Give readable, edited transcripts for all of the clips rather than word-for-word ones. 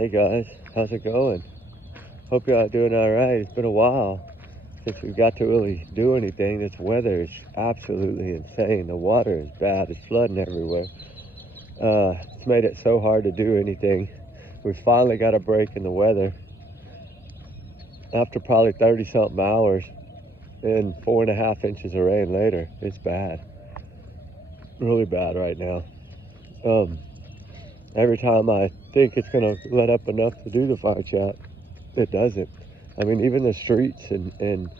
Hey guys, how's it going? Hope you're all doing all right. It's been a while since we got to really do anything. This weather is absolutely insane. The water is bad. It's flooding everywhere. It's made it so hard to do anything. We finally got a break in the weather after probably 30 something hours and 4.5 inches of rain later. It's bad. Really bad right now. Every time I think it's going to let up enough to do the fire chat, it doesn't. I mean, even the streets and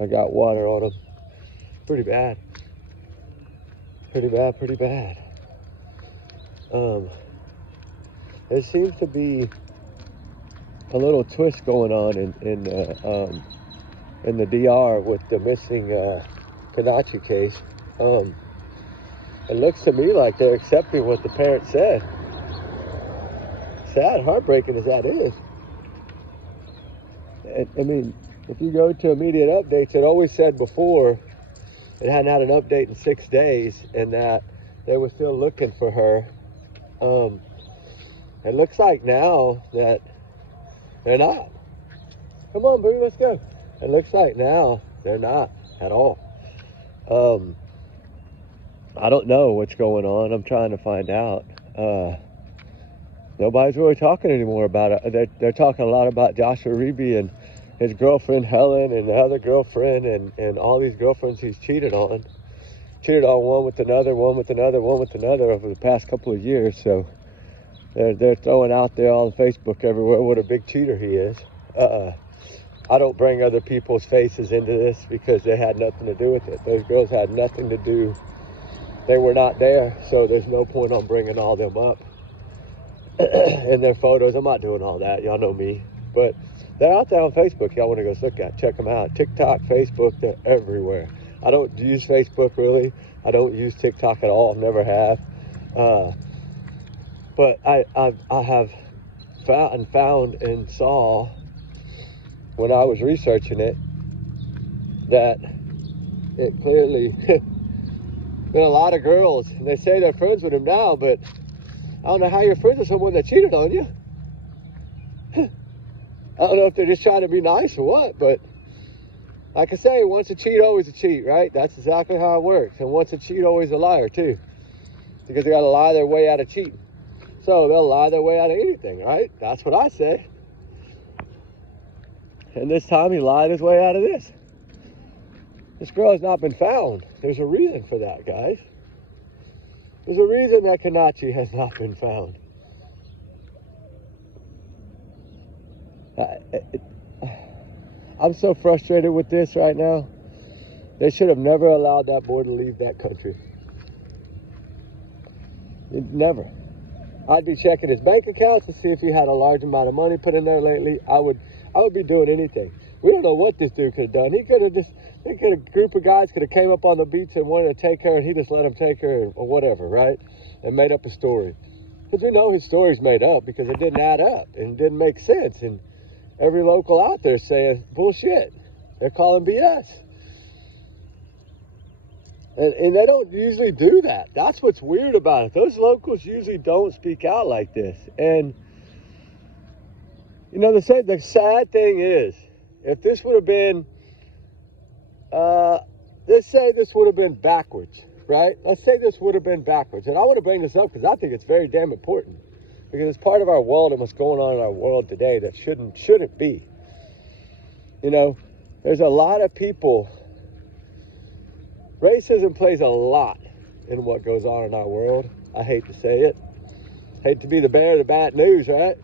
I got water on them. Pretty bad. Pretty bad. There seems to be a little twist going on in the DR with the missing Konanki case. It looks to me like they're accepting what the parents said. Sad, heartbreaking as that is. I mean, if you go to immediate updates, it always said before it hadn't had an update in 6 days and that they were still looking for her. It looks like now that they're not. Come on, boo, let's go. It looks like now they're not at all. I don't know what's going on. I'm trying to find out. Nobody's really talking anymore about it. They're talking a lot about Joshua Reeby and his girlfriend Helen and the other girlfriend and all these girlfriends he's cheated on. Cheated on one with another over the past couple of years. So they're throwing out there on Facebook everywhere what a big cheater he is. I don't bring other people's faces into this because they had nothing to do with it. Those girls had nothing to do. They were not there, so there's no point on bringing all them up in their photos. I'm not doing all that. Y'all know me. But they're out there on Facebook. Y'all want to go look at. Check them out. TikTok, Facebook, they're everywhere. I don't use Facebook really. I don't use TikTok at all. Never have. But I have found and saw when I was researching it that it clearly been a lot of girls, and they say they're friends with him now, but I don't know how you're friends with someone that cheated on you. I don't know if they're just trying to be nice or what, but like I say, once a cheat, always a cheat, right? That's exactly how it works. And once a cheat, always a liar too, because they got to lie their way out of cheating. So they'll lie their way out of anything, right? That's what I say. And this time he lied his way out of this. This girl has not been found. There's a reason for that, guys. There's a reason that Konanki has not been found. I'm so frustrated with this right now. They should have never allowed that boy to leave that country. Never. I'd be checking his bank accounts to see if he had a large amount of money put in there lately. I would be doing anything. We don't know what this dude could have done. A group of guys could have came up on the beach and wanted to take her, and he just let them take her or whatever, right? And made up a story. Because we know his story's made up because it didn't add up and it didn't make sense. And every local out there saying bullshit. They're calling BS. And they don't usually do that. That's what's weird about it. Those locals usually don't speak out like this. And, you know, the sad thing is, if this would have been, let's say this would have been backwards, right? Let's say this would have been backwards. And I want to bring this up because I think it's very damn important. Because it's part of our world and what's going on in our world today that shouldn't be. You know, there's a lot of people. Racism plays a lot in what goes on in our world. I hate to say it. Hate to be the bearer of the bad news, right?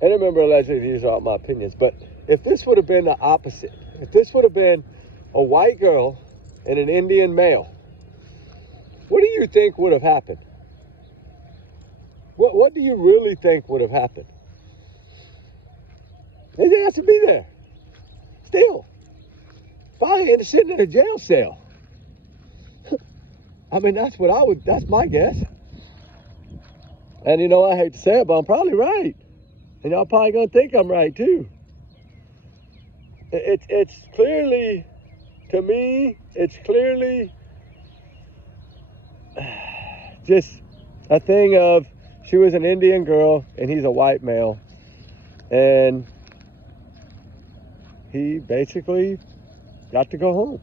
And remember, allegedly, these are all my opinions. But if this would have been the opposite, if this would have been a white girl and an Indian male, what do you think would have happened? What do you really think would have happened? They didn't have to be there. Still. Probably end up sitting in a jail cell. I mean, that's my guess. And you know, I hate to say it, but I'm probably right. And y'all probably gonna think I'm right too. It's clearly, to me, it's clearly just a thing of She was an Indian girl, and he's a white male. And he basically got to go home.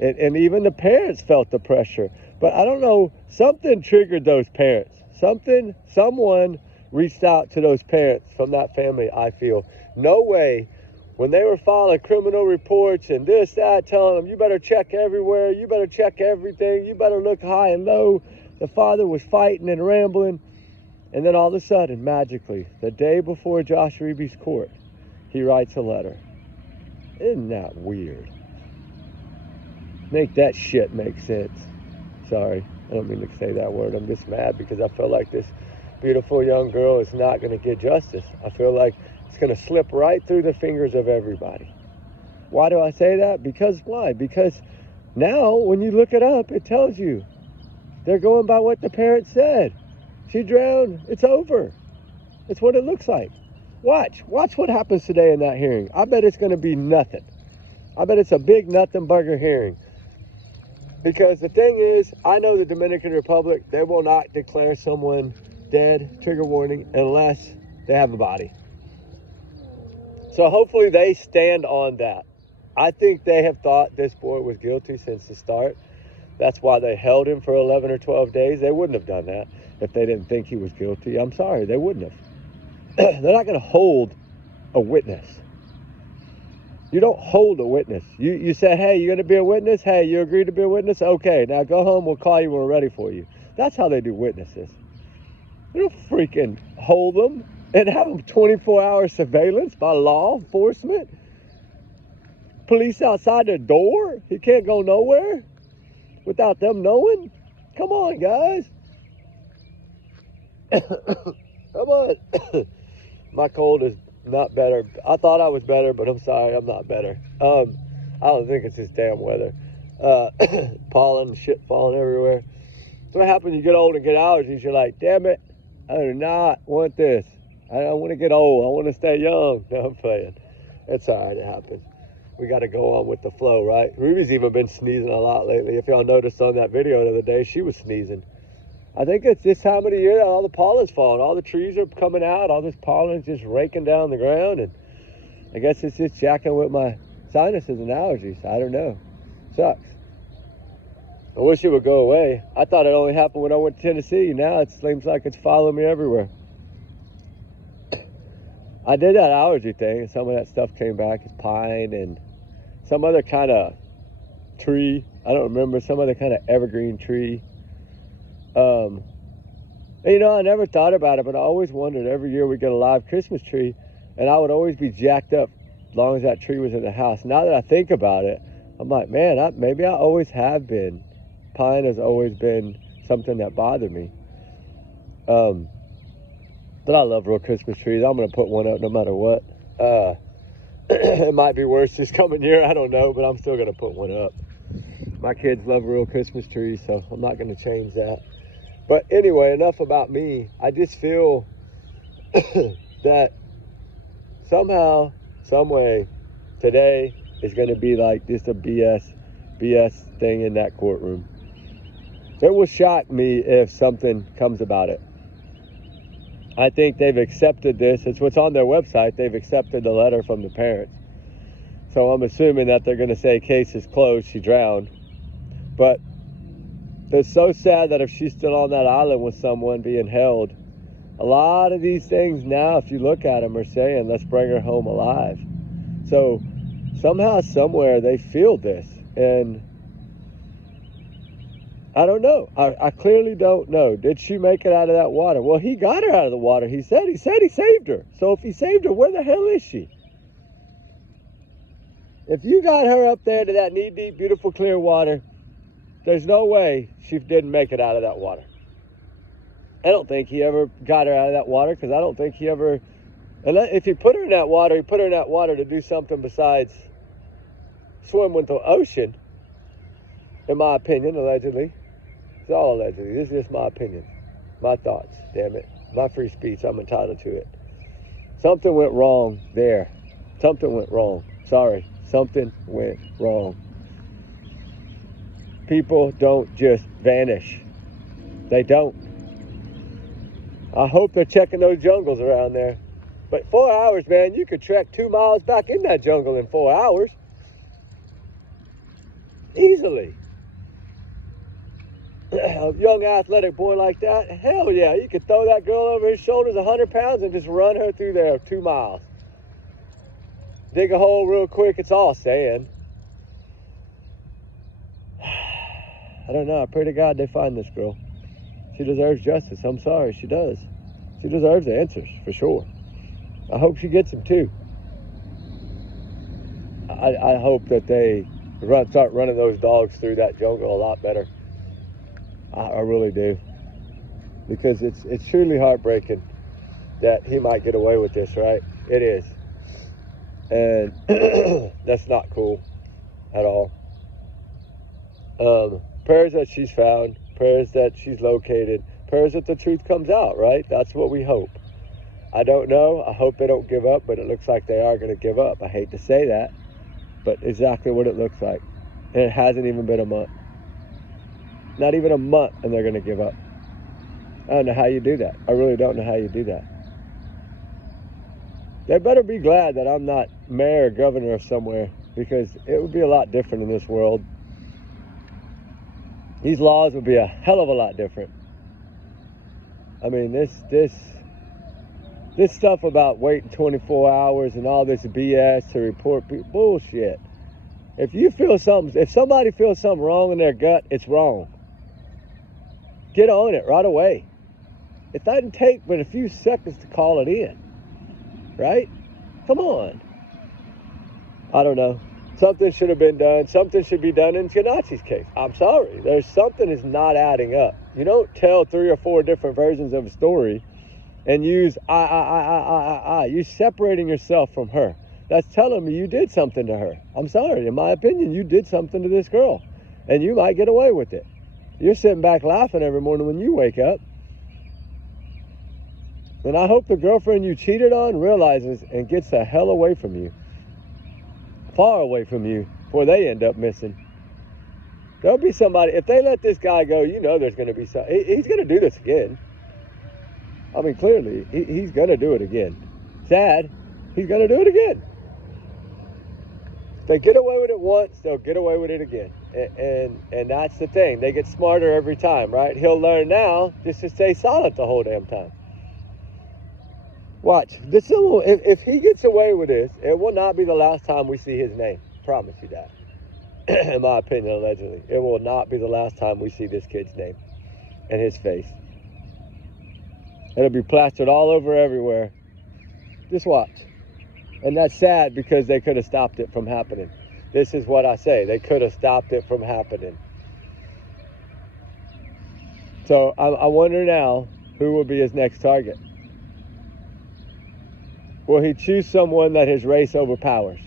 And even the parents felt the pressure. But I don't know, something triggered those parents. Someone reached out to those parents from that family, I feel. No way, when they were filing criminal reports and this, that, telling them, you better check everywhere, you better check everything, you better look high and low. The father was fighting and rambling. And then all of a sudden, magically, the day before Josh Reeby's court, he writes a letter. Isn't that weird? Make that shit make sense. Sorry, I don't mean to say that word. I'm just mad because I feel like this beautiful young girl is not going to get justice. I feel like it's going to slip right through the fingers of everybody. Why do I say that? Because why? Because now when you look it up, it tells you. They're going by what the parents said. She drowned. It's over. It's what it looks like. Watch what happens today in that hearing. I bet it's going to be nothing. I bet it's a big nothing burger hearing. Because the thing is, I know the Dominican Republic, they will not declare someone dead, trigger warning, unless they have a body. So hopefully they stand on that. I think they have thought this boy was guilty since the start. That's why they held him for 11 or 12 days. They wouldn't have done that if they didn't think he was guilty. I'm sorry, they wouldn't have. They're not going to hold a witness. You don't hold a witness. You say, hey, you're going to be a witness? Hey, you agree to be a witness? Okay, now go home. We'll call you when we're ready for you. That's how they do witnesses. You don't freaking hold them and have them 24-hour surveillance by law enforcement. Police outside their door. He can't go nowhere without them knowing. Come on, guys. Come on. My cold is not better. I thought I was better, but I'm sorry, I'm not better. I don't think it's this damn weather. Pollen and shit falling everywhere. So what happens when you get old and get allergies? You're like, damn it, I do not want this. I don't want to get old. I want to stay young. No, I'm playing. It's all right, it happens. We got to go on with the flow, right? Ruby's even been sneezing a lot lately. If y'all noticed on that video the other day, she was sneezing. I think it's this time of the year that all the pollen's falling. All the trees are coming out. All this pollen's just raking down the ground. And I guess it's just jacking with my sinuses and allergies. I don't know. Sucks. I wish it would go away. I thought it only happened when I went to Tennessee. Now it seems like it's following me everywhere. I did that allergy thing, and some of that stuff came back. It's pine and some other kind of tree. I don't remember. Some other kind of evergreen tree. And, you know, I never thought about it, but I always wondered, every year we get a live Christmas tree, and I would always be jacked up as long as that tree was in the house. Now that I think about it, I'm like, man, maybe I always have been. Pine has always been something that bothered me. But I love real Christmas trees. I'm going to put one up no matter what. It might be worse this coming year, I don't know, but I'm still going to put one up. My kids love real Christmas trees, so I'm not going to change that. But anyway, enough about me. I just feel that somehow, some way, today is going to be like just a BS thing in that courtroom. It will shock me if something comes about it. I think they've accepted this. It's what's on their website. They've accepted the letter from the parents. So I'm assuming that they're going to say case is closed, she drowned. But it's so sad that if she's still on that island with someone being held, a lot of these things now, if you look at them, are saying, let's bring her home alive. So somehow, somewhere, they feel this. And I don't know. I clearly don't know. Did she make it out of that water? Well, he got her out of the water. He said he saved her. So if he saved her, where the hell is she? If you got her up there to that knee-deep, beautiful, clear water, there's no way she didn't make it out of that water. I don't think he ever got her out of that water, because I don't think he ever... If he put her in that water, he put her in that water to do something besides swim with the ocean, in my opinion, allegedly. It's all allegedly. This is just my opinion. My thoughts, damn it. My free speech, I'm entitled to it. Something went wrong there. Something went wrong. Sorry. Something went wrong. People don't just vanish. They don't. I hope they're checking those jungles around there. But 4 hours, man, you could trek 2 miles back in that jungle in 4 hours. Easily. A young athletic boy like that, hell yeah, you could throw that girl over his shoulders 100 pounds and just run her through there 2 miles. Dig a hole real quick, it's all sand. I don't know, I pray to God they find this girl. She deserves justice, I'm sorry, she does. She deserves answers, for sure. I hope she gets them too. I hope that they start running those dogs through that jungle a lot better. I really do. Because it's truly heartbreaking that he might get away with this, right? It is. And that's not cool at all. Prayers that she's found, prayers that she's located, prayers that the truth comes out, right? That's what we hope. I don't know. I hope they don't give up, but it looks like they are going to give up. I hate to say that, but exactly what it looks like. And it hasn't even been a month. Not even a month, and they're going to give up. I don't know how you do that. I really don't know how you do that. They better be glad that I'm not mayor or governor of somewhere, because it would be a lot different in this world. These laws would be a hell of a lot different. I mean, this stuff about waiting 24 hours and all this BS to report people, bullshit. If somebody feels something wrong in their gut, it's wrong. Get on it right away. It doesn't take but a few seconds to call it in, right? Come on. I don't know. Something should have been done. Something should be done in Konanki's case. I'm sorry. There's something is not adding up. You don't tell 3 or 4 different versions of a story and use I. You're separating yourself from her. That's telling me you did something to her. I'm sorry. In my opinion, you did something to this girl. And you might get away with it. You're sitting back laughing every morning when you wake up. And I hope the girlfriend you cheated on realizes and gets the hell away from you. Far away from you before they end up missing. There'll be somebody, if they let this guy go, you know there's going to be some, he's going to do this again. I mean, clearly, he's going to do it again. Sad, he's going to do it again. If they get away with it once, they'll get away with it again. And that's the thing. They get smarter every time, right? He'll learn now just to stay silent the whole damn time. Watch. If he gets away with this, it will not be the last time we see his name. Promise you that. In my opinion, allegedly. It will not be the last time we see this kid's name and his face. It'll be plastered all over everywhere. Just watch. And that's sad because they could have stopped it from happening. This is what I say. They could have stopped it from happening. So I wonder now who will be his next target. Will he choose someone that his race overpowers?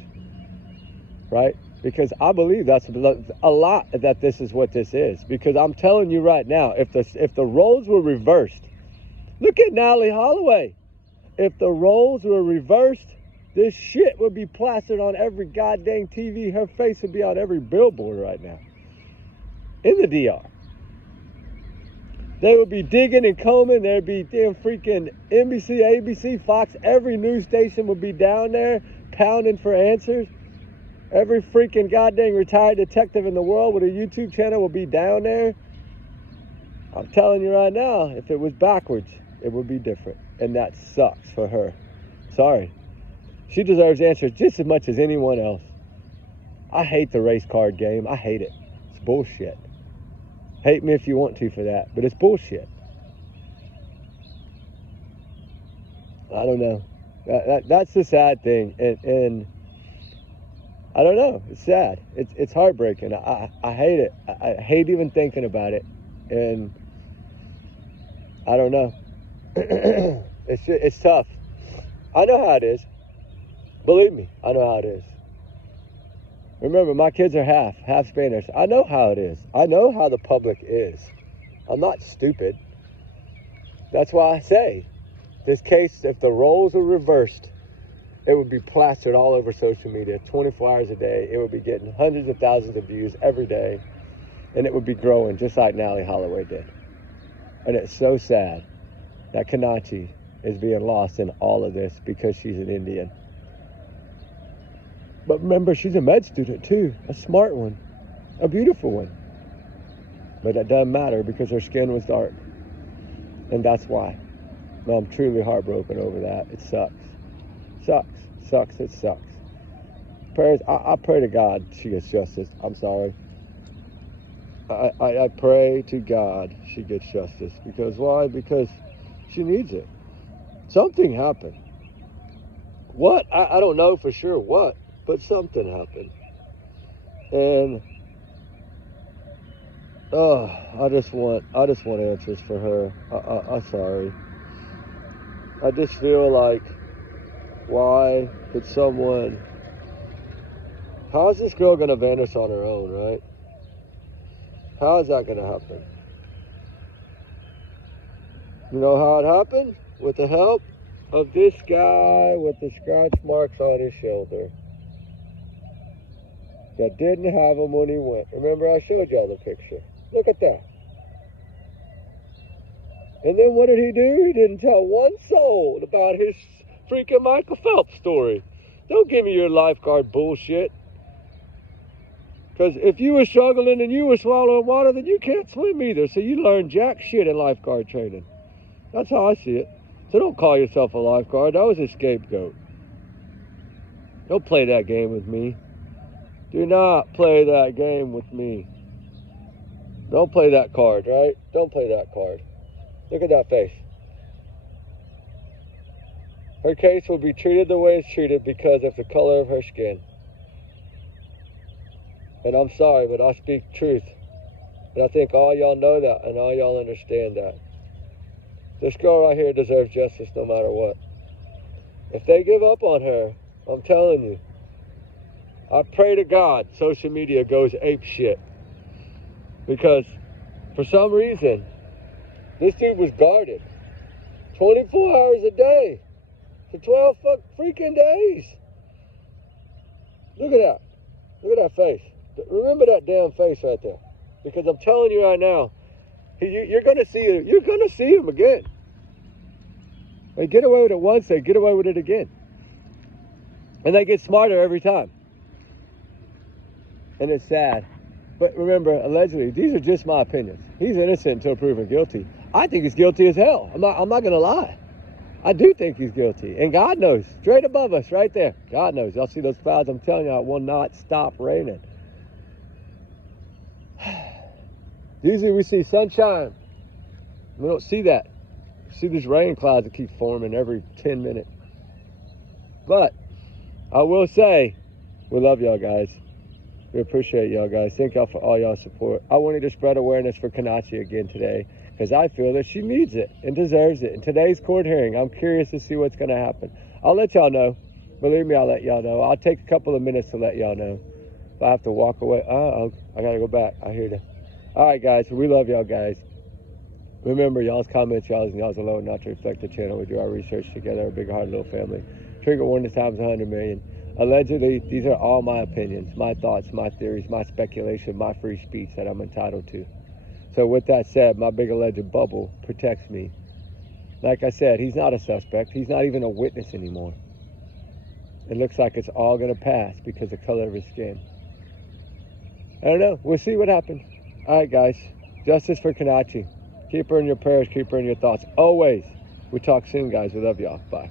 Right? Because I believe that's a lot that this is what this is. Because I'm telling you right now, if the roles were reversed, look at Natalie Holloway. If the roles were reversed, this shit would be plastered on every goddamn TV. Her face would be on every billboard right now. In the DR. They would be digging and combing. There'd be damn freaking NBC, ABC, Fox. Every news station would be down there pounding for answers. Every freaking goddamn retired detective in the world with a YouTube channel would be down there. I'm telling you right now, if it was backwards, it would be different. And that sucks for her. Sorry. She deserves answers just as much as anyone else. I hate the race card game. I hate it. It's bullshit. Hate me if you want to for that, but it's bullshit. I don't know. That's the sad thing, and I don't know. It's sad. It's heartbreaking. I hate it. I hate even thinking about it, and I don't know. It's tough. I know how it is. Believe me, I know how it is. Remember, my kids are half Spanish. I know how it is. I know how the public is. I'm not stupid. That's why I say, this case, if the roles were reversed, it would be plastered all over social media 24 hours a day. It would be getting hundreds of thousands of views every day. And it would be growing just like Natalie Holloway did. And it's so sad. that Konanki is being lost in all of this because she's an Indian. But remember, she's a med student too, a smart one, a beautiful one. But it doesn't matter because her skin was dark. And that's why. No, I'm truly heartbroken over that. It sucks. It sucks. Prayers, I pray to God she gets justice. I'm sorry. I pray to God she gets justice. Because why? Because she needs it. Something happened. What? I don't know for sure what, but something happened. And I just want answers for her. I'm sorry. I just feel like, why could someone? How is this girl gonna vanish on her own, right? How is that gonna happen? You know how it happened? With the help of this guy with the scratch marks on his shoulder that didn't have him when he went. Remember, I showed y'all the picture. Look at that. And then what did he do? He didn't tell one soul about his freaking Michael Phelps story. Don't give me your lifeguard bullshit. Because if you were struggling and you were swallowing water, then you can't swim either. So you learn jack shit in lifeguard training. That's how I see it. So don't call yourself a lifeguard. That was a scapegoat. Don't play that game with me. Do not play that game with me. Don't play that card, right? Don't play that card. Look at that face. Her case will be treated the way it's treated because of the color of her skin. And I'm sorry, but I speak truth. And I think all y'all know that and all y'all understand that. This girl right here deserves justice no matter what. If they give up on her, I'm telling you, I pray to God social media goes ape shit. Because for some reason, this dude was guarded 24 hours a day for 12 freaking days. Look at that. Look at that face. Remember that damn face right there. Because I'm telling you right now, you're going to see it. You're going to see him again. They get away with it once, they get away with it again. And they get smarter every time. And it's sad. But remember, allegedly, these are just my opinions. He's innocent until proven guilty. I think he's guilty as hell. I'm not going to lie. I do think he's guilty. And God knows. Straight above us, right there. God knows. Y'all see those clouds? I'm telling you, it will not stop raining. Usually we see sunshine. We don't see that. We see these rain clouds that keep forming every 10 minutes. But I will say, we love y'all guys. We appreciate y'all guys. Thank y'all for all y'all support. I wanted to spread awareness for Konanki again today because I feel that she needs it and deserves it. In today's court hearing, I'm curious to see what's going to happen. I'll let y'all know. Believe me, I'll let y'all know. I'll take a couple of minutes to let y'all know. If I have to walk away, I got to go back. I hear you. All right, guys. We love y'all guys. Remember, y'all's comments, y'all's alone, not to reflect the channel. We do our research together, a big heart, little family. Trigger warning times 100 million. Allegedly, these are all my opinions, my thoughts, my theories, my speculation, my free speech that I'm entitled to. So with that said, my big alleged bubble protects me. Like I said, he's not a suspect. He's not even a witness anymore. It looks like it's all going to pass because of the color of his skin. I don't know. We'll see what happens. All right, guys. Justice for Konanki. Keep her in your prayers. Keep her in your thoughts. Always. We talk soon, guys. We love y'all. Bye.